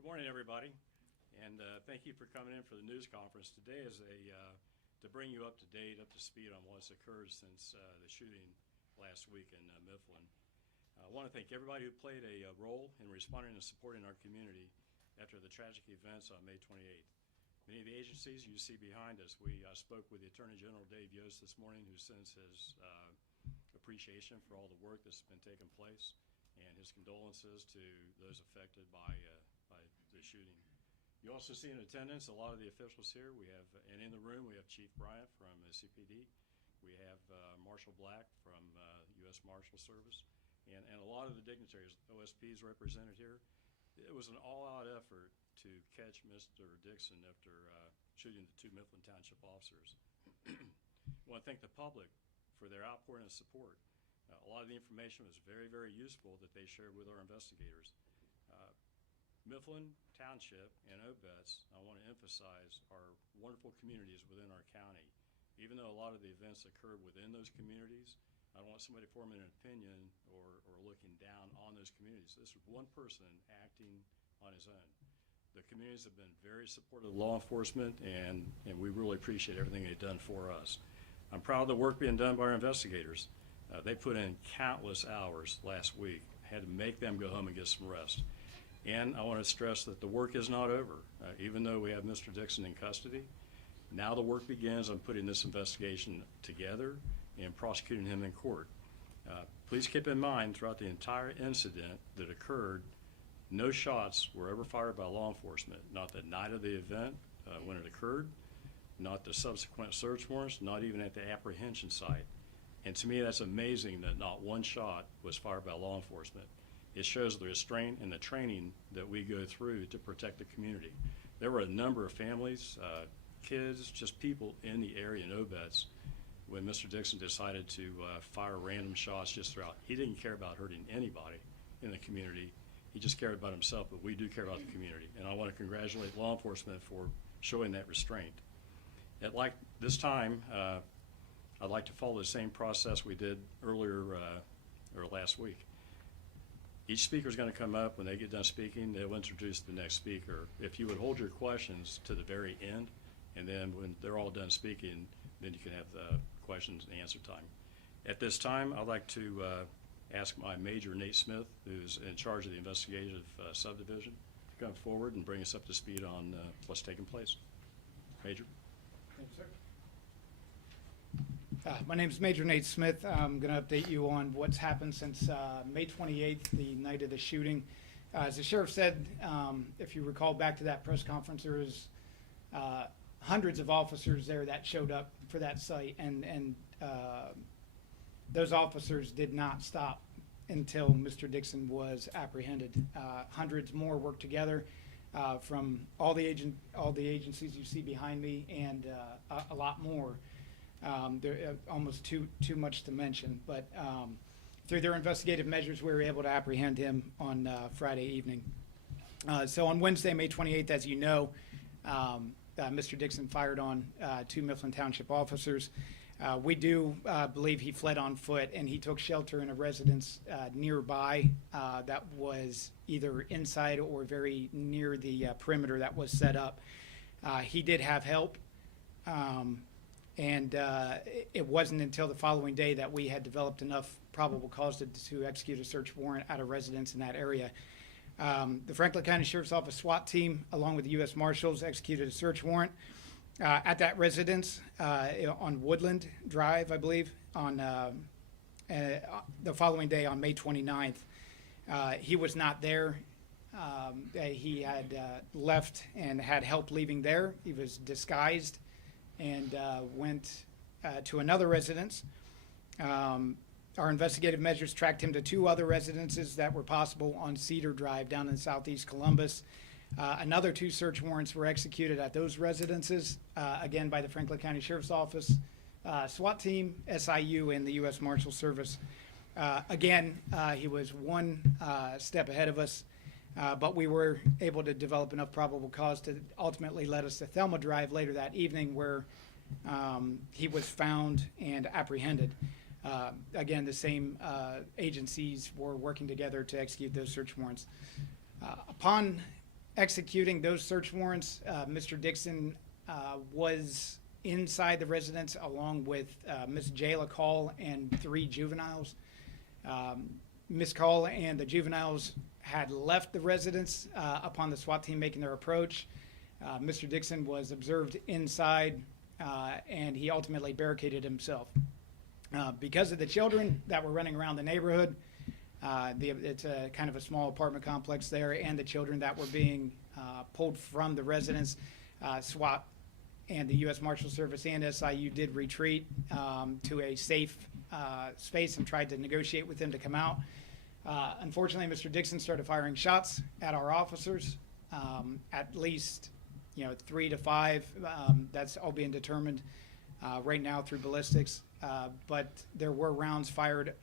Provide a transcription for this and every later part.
Good morning, everybody, and thank you for coming in for the news conference. Today is to bring you up to date, up to speed on what's occurred since the shooting last week in Mifflin. I want to thank everybody who played a role in responding and supporting our community after the tragic events on May 28th. Many of the agencies you see behind us, we spoke with the Attorney General Daveaonte this morning, who sends his appreciation for all the work that's been taking place and his condolences to those affected by the shooting. You also see in attendance a lot of the officials here. We have, and in the room, we have Chief Bryant from CPD. We have Marshal Black from U.S. Marshal Service, and a lot of the dignitaries, OSPs represented here. It was an all-out effort to catch Mr. Dixon after shooting the two Mifflin Township officers. I want to thank the public for their outpouring of support. A lot of the information was very, very useful that they shared with our investigators. Mifflin Township and Obetz, I want to emphasize, are wonderful communities within our county. Even though a lot of the events occurred within those communities, I don't want somebody forming an opinion or looking down on those communities. This was one person acting on his own. The communities have been very supportive of law enforcement, and we really appreciate everything they've done for us. I'm proud of the work being done by our investigators. They put in countless hours last week. Had to make them go home and get some rest. And I want to stress that the work is not over. Even though we have Mr. Dixon in custody, now the work begins on putting this investigation together and prosecuting him in court. Please keep in mind, throughout the entire incident that occurred, no shots were ever fired by law enforcement, not the night of the event when it occurred, not the subsequent search warrants, not even at the apprehension site. And to me, that's amazing that not one shot was fired by law enforcement. It shows the restraint and the training that we go through to protect the community. There were a number of families, kids, just people in the area in Obetz when Mr. Dixon decided to fire random shots just throughout. He didn't care about hurting anybody in the community. He just cared about himself, but we do care about the community. And I want to congratulate law enforcement for showing that restraint. At like this time, I'd like to follow the same process we did earlier or last week. Each speaker is going to come up. When they get done speaking, they'll introduce the next speaker. If you would hold your questions to the very end, and then when they're all done speaking, then you can have the questions and answer time. At this time, I'd like to ask my Major Nate Smith, who's in charge of the investigative subdivision, to come forward and bring us up to speed on what's taking place. Major. Thank you, sir. My name is Major Nate Smith. I'm going to update you on what's happened since May 28th, the night of the shooting. As the sheriff said, if you recall back to that press conference, there was hundreds of officers there that showed up for that site, and those officers did not stop until Mr. Dixon was apprehended. Hundreds more worked together from all the agencies you see behind me, and a lot more. Almost too much to mention, but through their investigative measures, we were able to apprehend him on Friday evening. So on Wednesday, May 28th, as you know, Mr. Dixon fired on 2 Mifflin Township officers. We do believe he fled on foot, and he took shelter in a residence nearby that was either inside or very near the perimeter that was set up. He did have help. And it wasn't until the following day that we had developed enough probable cause to execute a search warrant at a residence in that area. The Franklin County Sheriff's Office SWAT team, along with the U.S. Marshals, executed a search warrant at that residence on Woodland Drive, I believe, on the following day on May 29th. He was not there. He had left and had help leaving there. He was disguised and went to another residence. Our investigative measures tracked him to 2 other residences that were possible on Cedar Drive down in southeast Columbus. Another 2 search warrants were executed at those residences, again by the Franklin County Sheriff's Office, SWAT team, SIU, and the U.S. Marshal Service. Again, he was one step ahead of us, but we were able to develop enough probable cause to ultimately lead us to Thelma Drive later that evening, where he was found and apprehended. Again, the same agencies were working together to execute those search warrants. Upon executing those search warrants, Mr. Dixon was inside the residence along with Ms. Jayla Call and 3 juveniles. Ms. Call and the juveniles had left the residence upon the SWAT team making their approach. Mr. Dixon was observed inside, and he ultimately barricaded himself. Because of the children that were running around the neighborhood, it's a kind of a small apartment complex there, and the children that were being pulled from the residence, SWAT and the U.S. Marshal Service and SIU did retreat to a safe space and tried to negotiate with them to come out. Unfortunately, Mr. Dixon started firing shots at our officers, at least 3 to 5. That's all being determined right now through ballistics. But there were rounds fired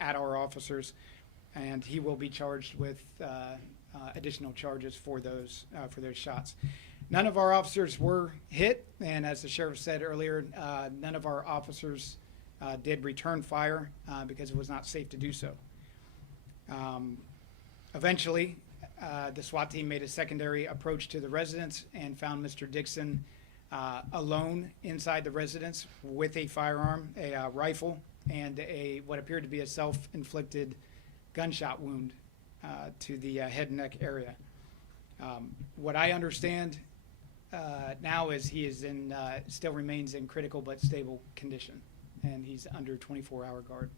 at our officers, and he will be charged with additional charges for those shots. None of our officers were hit, and as the sheriff said earlier, none of our officers did return fire because it was not safe to do so. Eventually, the SWAT team made a secondary approach to the residence and found Mr. Dixon alone inside the residence with a firearm, a rifle, and what appeared to be a self-inflicted gunshot wound to the head and neck area. What I understand now is he is still remains in critical but stable condition, and he's under 24-hour guard.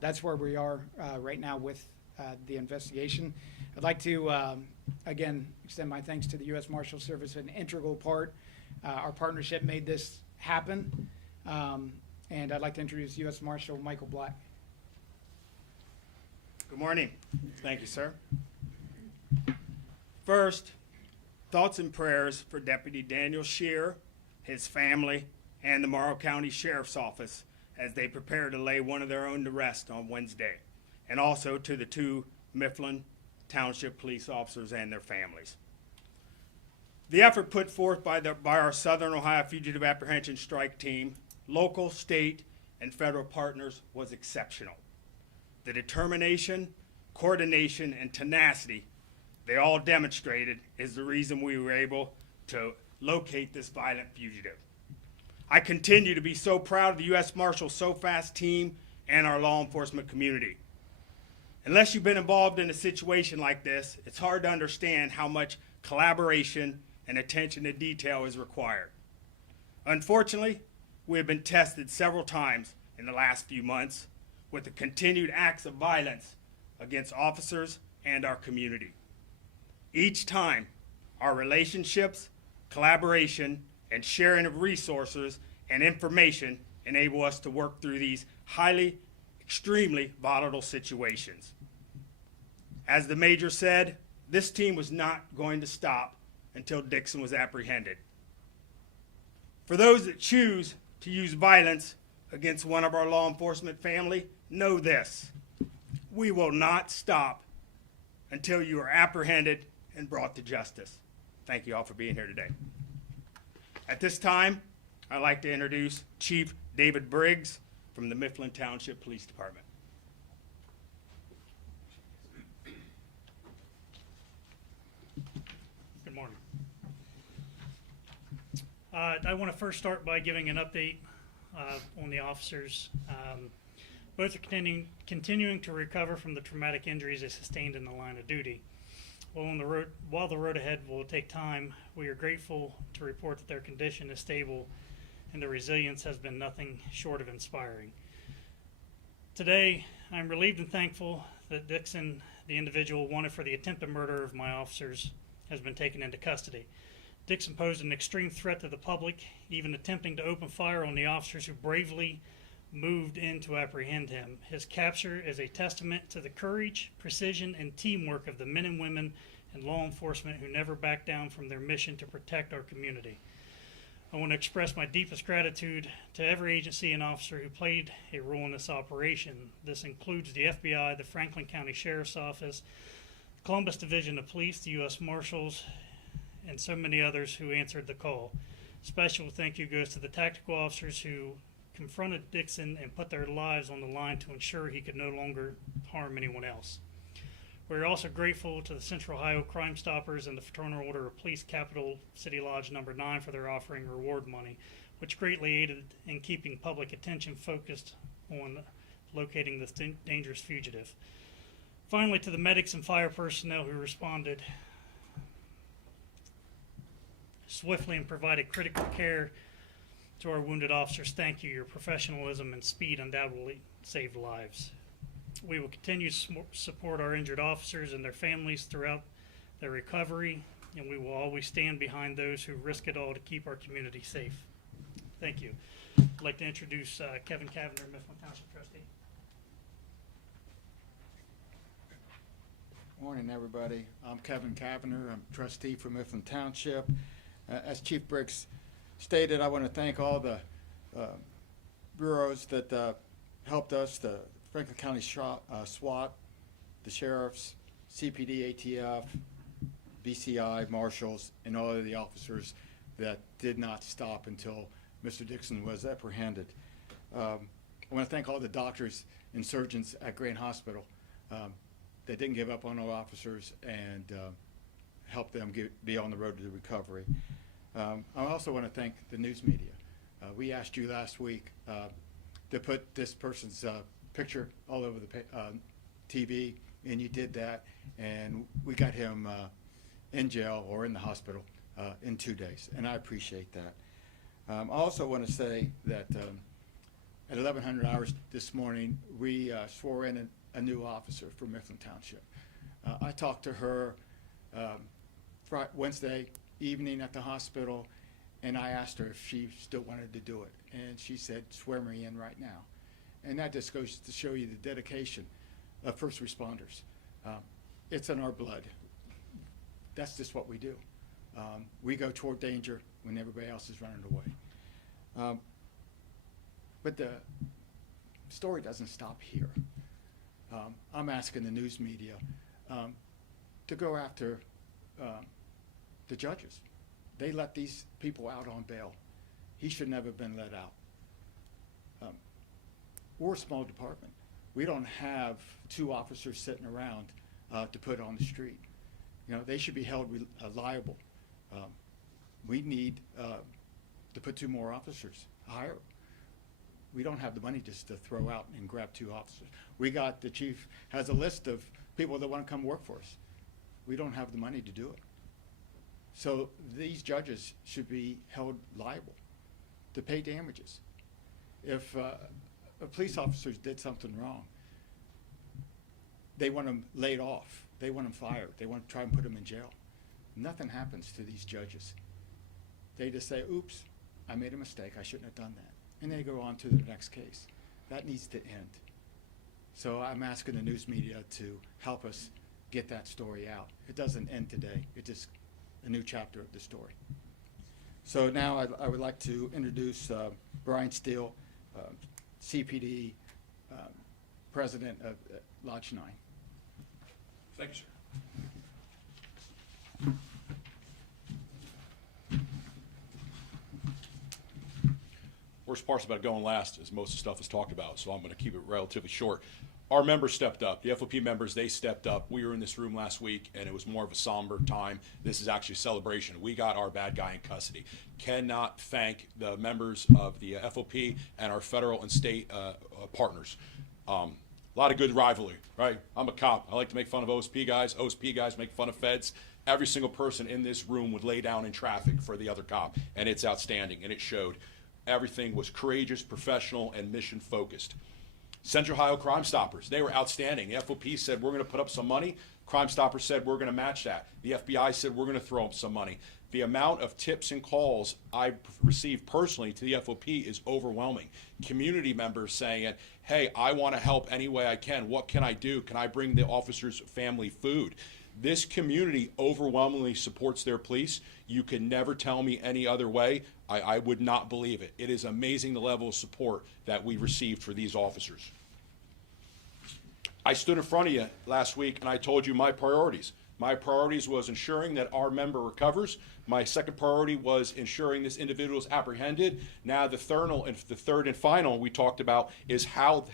That's where we are right now with the investigation. I'd like to, again, extend my thanks to the U.S. Marshal Service, an integral part. Our partnership made this happen, and I'd like to introduce U.S. Marshal Michael Black. Good morning. Thank you, sir. First, thoughts and prayers for Deputy Daniel Shear, his family, and the Morrow County Sheriff's Office as they prepare to lay one of their own to rest on Wednesday, and also to the 2 Mifflin Township police officers and their families. The effort put forth by our Southern Ohio Fugitive Apprehension Strike Team, local, state, and federal partners was exceptional. The determination, coordination, and tenacity they all demonstrated is the reason we were able to locate this violent fugitive. I continue to be so proud of the U.S. Marshals So Fast team and our law enforcement community. Unless you've been involved in a situation like this, it's hard to understand how much collaboration and attention to detail is required. Unfortunately, we have been tested several times in the last few months with the continued acts of violence against officers and our community. Each time, our relationships, collaboration, and sharing of resources and information enable us to work through these extremely volatile situations. As the Major said, this team was not going to stop until Dixon was apprehended. For those that choose to use violence against one of our law enforcement family, know this: we will not stop until you are apprehended and brought to justice. Thank you all for being here today. At this time, I'd like to introduce Chief David Briggs from the Mifflin Township Police Department. Good morning. I want to first start by giving an update on the officers. Both are continuing to recover from the traumatic injuries they sustained in the line of duty. While the road ahead will take time, we are grateful to report that their condition is stable and their resilience has been nothing short of inspiring. Today, I'm relieved and thankful that Dixon, the individual wanted for the attempted murder of my officers, has been taken into custody. Dixon posed an extreme threat to the public, even attempting to open fire on the officers who bravely moved in to apprehend him. His capture is a testament to the courage, precision, and teamwork of the men and women in law enforcement who never back down from their mission to protect our community. I want to express my deepest gratitude to every agency and officer who played a role in this operation. This includes the FBI, the Franklin County Sheriff's Office, Columbus Division of Police, the U.S. Marshals, and so many others who answered the call. Special thank you goes to the tactical officers who confronted Dixon and put their lives on the line to ensure he could no longer harm anyone else. We're also grateful to the Central Ohio Crime Stoppers and the Fraternal Order of Police Capital City Lodge Number 9 for their offering reward money, which greatly aided in keeping public attention focused on locating this dangerous fugitive. Finally, to the medics and fire personnel who responded swiftly and provided critical care to our wounded officers, thank you. Your professionalism and speed undoubtedly saved lives. We will continue to support our injured officers and their families throughout their recovery, and we will always stand behind those who risk it all to keep our community safe. Thank you. I'd like to introduce Kevin Cavender, Mifflin Township trustee. Morning, everybody. I'm Kevin Cavender. I'm trustee for Mifflin Township. As Chief Briggs stated, I want to thank all the bureaus that helped us, the Franklin County SWAT, the sheriffs, CPD, ATF, BCI, marshals, and all of the officers that did not stop until Mr. Dixon was apprehended. I want to thank all the doctors and surgeons at Grant Hospital that didn't give up on our officers and helped them be on the road to recovery. I also want to thank the news media. We asked you last week to put this person's picture all over the TV, and you did that, and we got him in jail or in the hospital in 2 days, and I appreciate that. I also want to say that at 1100 hours this morning, we swore in a new officer for Mifflin Township. I talked to her Wednesday evening at the hospital, and I asked her if she still wanted to do it, and she said, swear me in right now. And that just goes to show you the dedication of first responders. It's in our blood. That's just what we do. We go toward danger when everybody else is running away. But the story doesn't stop here. I'm asking the news media to go after the judges. They let these people out on bail. He should never have been let out. We're a small department. We don't have 2 officers sitting around to put on the street. They should be held liable. We need to put 2 more officers, hire them. We don't have the money just to throw out and grab 2 officers. The chief has a list of people that want to come work for us. We don't have the money to do it. So these judges should be held liable to pay damages. If police officers did something wrong, they want them laid off. They want them fired. They want to try and put them in jail. Nothing happens to these judges. They just say, oops, I made a mistake. I shouldn't have done that. And they go on to the next case. That needs to end. So I'm asking the news media to help us get that story out. It doesn't end today. It's just a new chapter of the story. So now I would like to introduce Brian Steele, CPD, president of Lodge 9. Thank you, sir. Worst part's about going last is most of the stuff is talked about, so I'm going to keep it relatively short. Our members stepped up. The FOP members, they stepped up. We were in this room last week, and it was more of a somber time. This is actually a celebration. We got our bad guy in custody. Cannot thank the members of the FOP and our federal and state partners. A lot of good rivalry, right? I'm a cop. I like to make fun of OSP guys. OSP guys make fun of feds. Every single person in this room would lay down in traffic for the other cop, and it's outstanding, and it showed. Everything was courageous, professional, and mission-focused. Central Ohio Crime Stoppers, they were outstanding. The FOP said, we're going to put up some money. Crime Stoppers said, we're going to match that. The FBI said, we're going to throw up some money. The amount of tips and calls I received personally to the FOP is overwhelming. Community members saying, hey, I want to help any way I can. What can I do? Can I bring the officer's family food? This community overwhelmingly supports their police. You can never tell me any other way. I would not believe it. It is amazing the level of support that we received for these officers. I stood in front of you last week and I told you my priorities. My priorities was ensuring that our member recovers. My second priority was ensuring this individual is apprehended. Now the third and final we talked about is how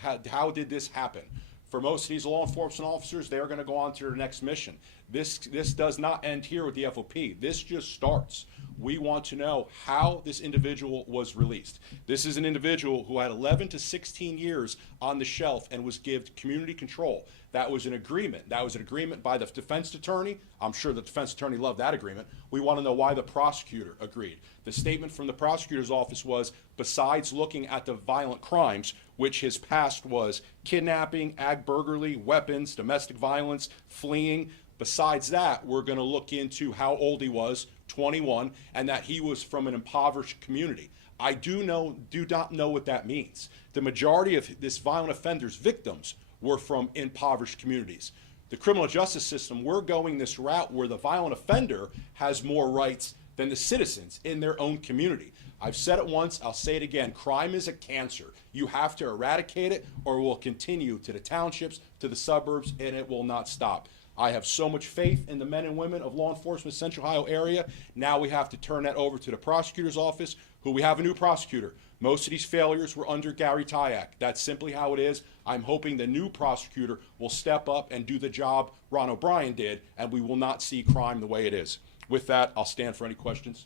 did this happen? For most of these law enforcement officers, they are going to go on to their next mission. This does not end here with the FOP. This just starts. We want to know how this individual was released. This is an individual who had 11 to 16 years on the shelf and was given community control. That was an agreement. That was an agreement by the defense attorney. I'm sure the defense attorney loved that agreement. We want to know why the prosecutor agreed. The statement from the prosecutor's office was, besides looking at the violent crimes, which his past was kidnapping, ag burglary, weapons, domestic violence, fleeing, besides that, we're going to look into how old he was, 21, and that he was from an impoverished community. I do not know what that means. The majority of this violent offenders' victims were from impoverished communities. The criminal justice system, we're going this route where the violent offender has more rights than the citizens in their own community. I've said it once, I'll say it again, crime is a cancer. You have to eradicate it or it will continue to the townships, to the suburbs, and it will not stop. I have so much faith in the men and women of law enforcement Central Ohio area. Now we have to turn that over to the prosecutor's office, who we have a new prosecutor. Most of these failures were under Gary Tyak. That's simply how it is. I'm hoping the new prosecutor will step up and do the job Ron O'Brien did, and we will not see crime the way it is. With that, I'll stand for any questions.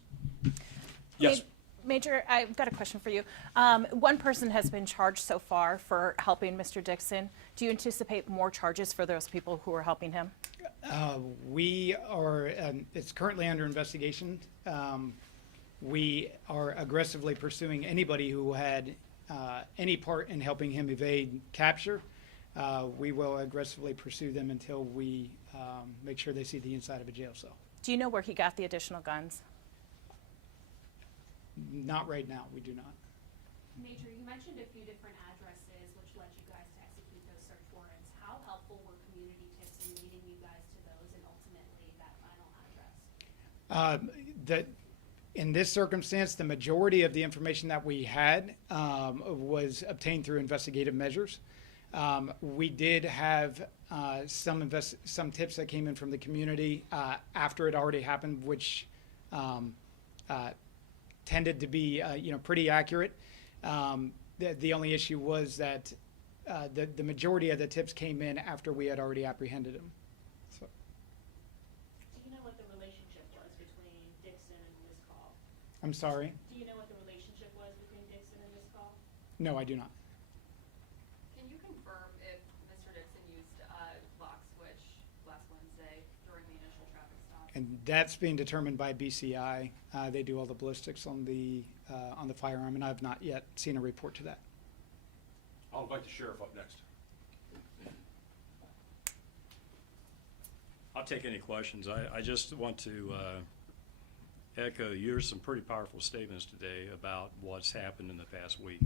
Yes. Major, I've got a question for you. One person has been charged so far for helping Mr. Dixon. Do you anticipate more charges for those people who are helping him? We are, it's currently under investigation. We are aggressively pursuing anybody who had any part in helping him evade capture. We will aggressively pursue them until we make sure they see the inside of a jail cell. Do you know where he got the additional guns? Not right now, we do not. Major, you mentioned a few different addresses which led you guys to execute those search warrants. How helpful were community tips in leading you guys to those and ultimately that final address? In this circumstance, the majority of the information that we had was obtained through investigative measures. We did have some tips that came in from the community after it already happened, which tended to be pretty accurate. The only issue was that the majority of the tips came in after we had already apprehended him. So, Do you know what the relationship was between Dixon and this call? I'm sorry. Do you know what the relationship was between Dixon and this call? No, I do not. Can you confirm if Mr. Dixon used lock switch last Wednesday during the initial traffic stop? And that's being determined by BCI. They do all the ballistics on the firearm, and I've not yet seen a report to that. I'll invite the sheriff up next. I'll take any questions. I just want to echo some pretty powerful statements today about what's happened in the past week.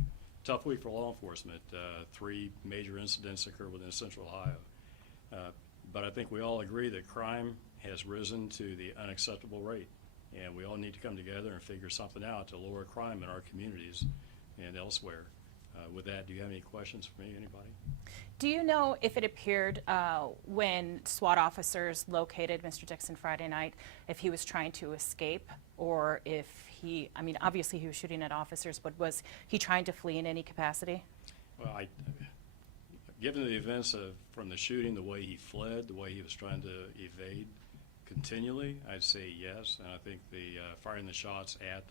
Tough week for law enforcement. 3 major incidents occurred within Central Ohio. But I think we all agree that crime has risen to the unacceptable rate. And we all need to come together and figure something out to lower crime in our communities and elsewhere. With that, do you have any questions for me, anybody? Do you know if it appeared when SWAT officers located Mr. Dixon Friday night, if he was trying to escape, or if obviously he was shooting at officers, but was he trying to flee in any capacity? Well, given the events from the shooting, the way he fled, the way he was trying to evade continually, I'd say yes. And I think the firing the shots at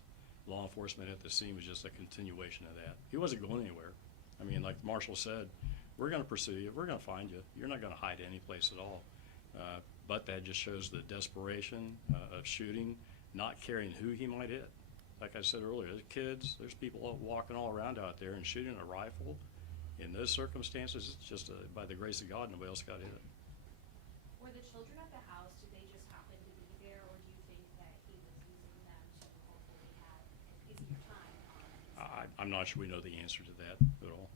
law enforcement at the scene was just a continuation of that. He wasn't going anywhere. I mean, like Marshall said, we're going to pursue you. We're going to find you. You're not going to hide any place at all. But that just shows the desperation of shooting, not caring who he might hit. Like I said earlier, there's kids, there's people walking all around out there, and shooting a rifle in those circumstances, it's just by the grace of God, nobody else got hit. Were the children at the house, did they just happen to be there, or do you think that he was using them to hopefully have easier time on? I'm not sure we know the answer to that at all.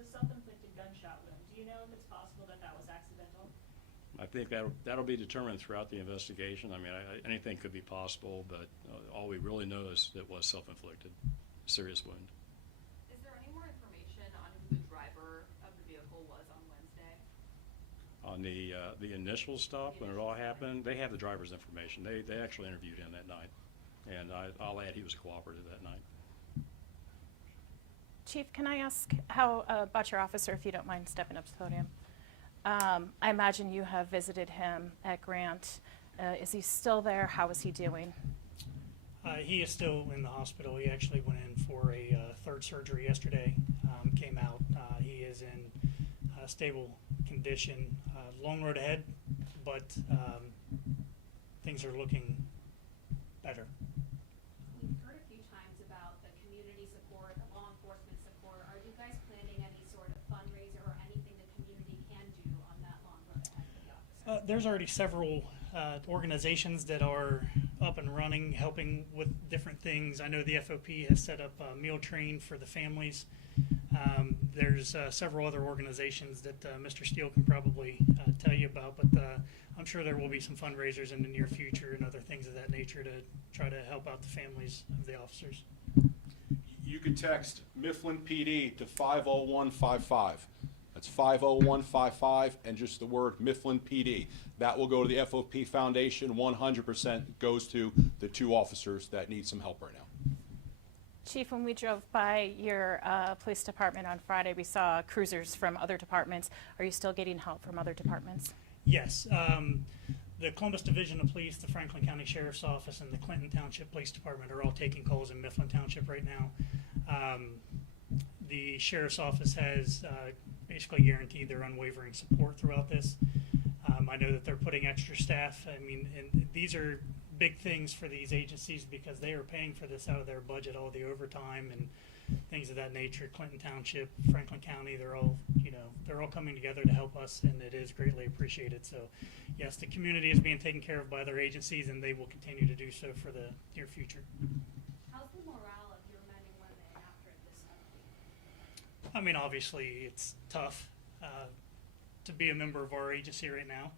The self-inflicted gunshot wound, do you know if it's possible that that was accidental? I think that'll be determined throughout the investigation. I mean, anything could be possible, but all we really know is it was self-inflicted, serious wound. Is there any more information on who the driver of the vehicle was on Wednesday? On the initial stop, when it all happened, they have the driver's information. They actually interviewed him that night, and I'll add he was cooperative that night. Chief, can I ask about your officer, if you don't mind stepping up to the podium? I imagine you have visited him at Grant. Is he still there? How is he doing? He is still in the hospital. He actually went in for a third surgery yesterday, came out. He is in stable condition. Long road ahead, but things are looking better. We've heard a few times about the community support, the law enforcement support. Are you guys planning any sort of fundraiser or anything the community can do on that long road ahead for the officer? There's already several organizations that are up and running, helping with different things. I know the FOP has set up a meal train for the families. There's several other organizations that Mr. Steele can probably tell you about, but I'm sure there will be some fundraisers in the near future and other things of that nature to try to help out the families of the officers. You could text Mifflin PD to 50155. That's 50155 and just the word Mifflin PD. That will go to the FOP Foundation. 100% goes to the 2 officers that need some help right now. Chief, when we drove by your police department on Friday, we saw cruisers from other departments. Are you still getting help from other departments? Yes. The Columbus Division of Police, the Franklin County Sheriff's Office, and the Clinton Township Police Department are all taking calls in Mifflin Township right now. The Sheriff's Office has basically guaranteed their unwavering support throughout this. I know that they're putting extra staff. I mean, and these are big things for these agencies because they are paying for this out of their budget, all the overtime and things of that nature. Clinton Township, Franklin County, they're all coming together to help us, and it is greatly appreciated. So, yes, the community is being taken care of by other agencies, and they will continue to do so for the near future. How's the morale of your men and women after this update? I mean, obviously, it's tough to be a member of our agency right now.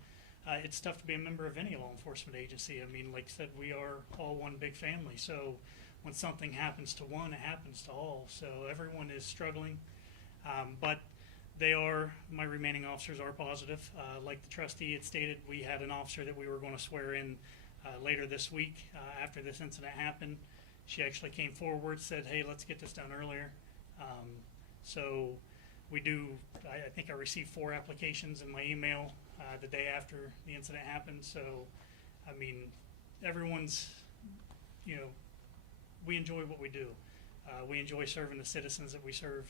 it's tough to be a member of any law enforcement agency. I mean, like I said, we are all one big family. So when something happens to one, it happens to all. So everyone is struggling. But my remaining officers are positive. Like the trustee had stated, we had an officer that we were going to swear in later this week after this incident happened. She actually came forward, said, hey, let's get this done earlier. So we do, I think I received 4 applications in my email the day after the incident happened. So, I mean, everyone's, we enjoy what we do. We enjoy serving the citizens that we serve.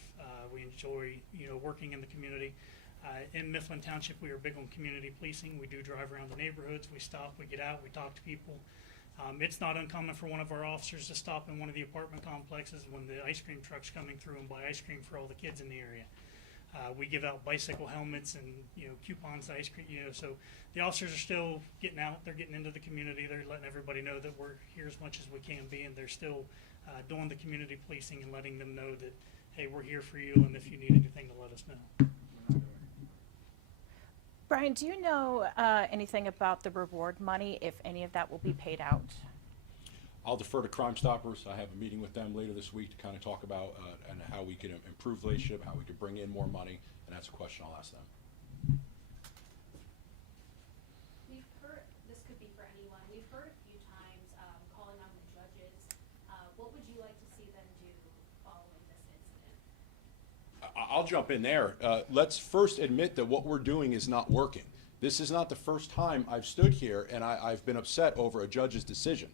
We enjoy, working in the community. In Mifflin Township, we are big on community policing. We do drive around the neighborhoods. We stop, we get out, we talk to people. It's not uncommon for one of our officers to stop in one of the apartment complexes when the ice cream truck's coming through and buy ice cream for all the kids in the area. We give out bicycle helmets and, coupons to ice cream, so the officers are still getting out. They're getting into the community. They're letting everybody know that we're here as much as we can be, and they're still doing the community policing and letting them know that, hey, we're here for you, and if you need anything, to let us know. Brian, do you know anything about the reward money, if any of that will be paid out? I'll defer to Crime Stoppers. I have a meeting with them later this week to kind of talk about and how we can improve the relationship, how we can bring in more money, and that's a question I'll ask them. We've heard, this could be for anyone, we've heard a few times calling on the judges. What would you like to see them do following this incident? I'll jump in there. Let's first admit that what we're doing is not working. This is not the first time I've stood here and I've been upset over a judge's decision.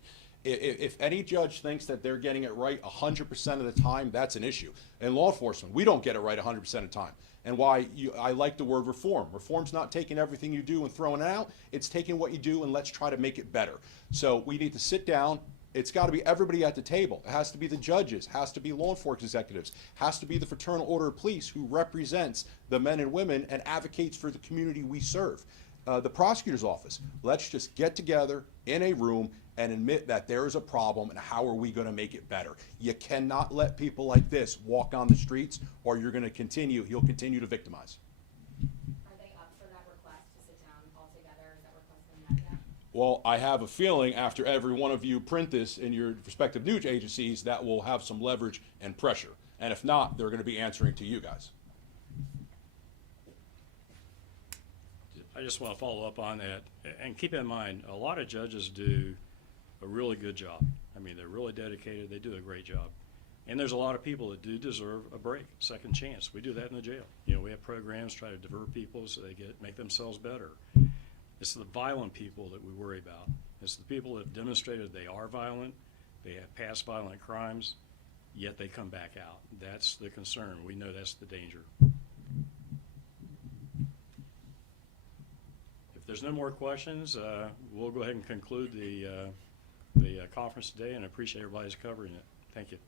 If any judge thinks that they're getting it right 100% of the time, that's an issue. In law enforcement, we don't get it right 100% of the time. And I like the word reform. Reform's not taking everything you do and throwing it out. It's taking what you do and let's try to make it better. So we need to sit down. It's got to be everybody at the table. It has to be the judges, has to be law enforcement executives, has to be the Fraternal Order of Police who represents the men and women and advocates for the community we serve. The prosecutor's office, let's just get together in a room and admit that there is a problem and how are we going to make it better. You cannot let people like this walk on the streets or you're going to continue, he'll continue to victimize. Are they up for that request to sit down all together? Is that request been met yet? Well, I have a feeling after every one of you print this in your respective news agencies, that will have some leverage and pressure. And if not, they're going to be answering to you guys. I just want to follow up on that. And keep in mind, a lot of judges do a really good job. I mean, they're really dedicated. They do a great job. And there's a lot of people that do deserve a break, second chance. We do that in the jail. We have programs try to divert people so they make themselves better. It's the violent people that we worry about. It's the people that have demonstrated they are violent, they have past violent crimes, yet they come back out. That's the concern. We know that's the danger. If there's no more questions, we'll go ahead and conclude the conference today, and I appreciate everybody's covering it. Thank you.